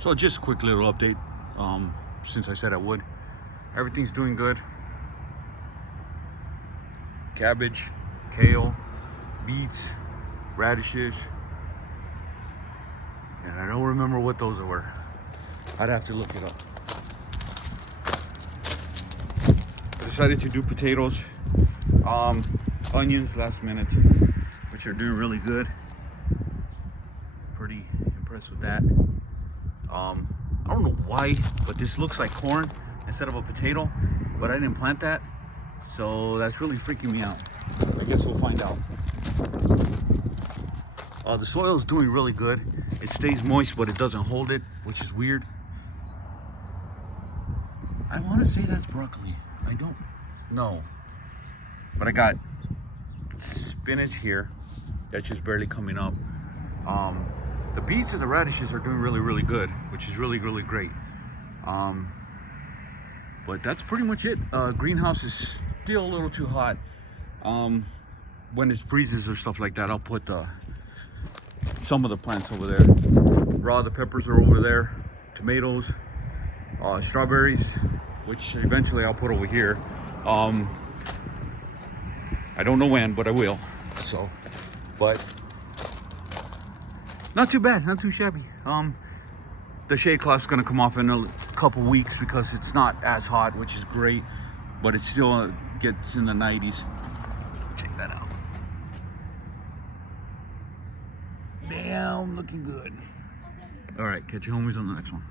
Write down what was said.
So just a quick little update, since I said I would. Everything's doing good. Cabbage, kale, beets, radishes, and I don't remember what those were. I'd have to look it up. I decided to do potatoes, onions last minute, which are doing really good. Pretty impressed with that. I don't know why, but this looks like corn instead of a potato, but I didn't plant that, so that's really freaking me out. I guess we'll find out. The soil is doing really good. It stays moist, but it doesn't hold it, which is weird. I want to say that's broccoli. I don't know, but I got spinach here that's just barely coming up. The beets and the radishes are doing really good, which is really great. But that's pretty much it. Greenhouse is still a little too hot. When it freezes or stuff like that, I'll put some of the plants over there. The peppers are over there, tomatoes, strawberries, which eventually I'll put over here. I don't know when, but I will. So, but not too bad, not too shabby. The shade cloth's gonna come off in a couple weeks because it's not as hot, which is great, but it still gets in the 90s. Check that out. Damn, looking good. All right, catch you homies on the next one.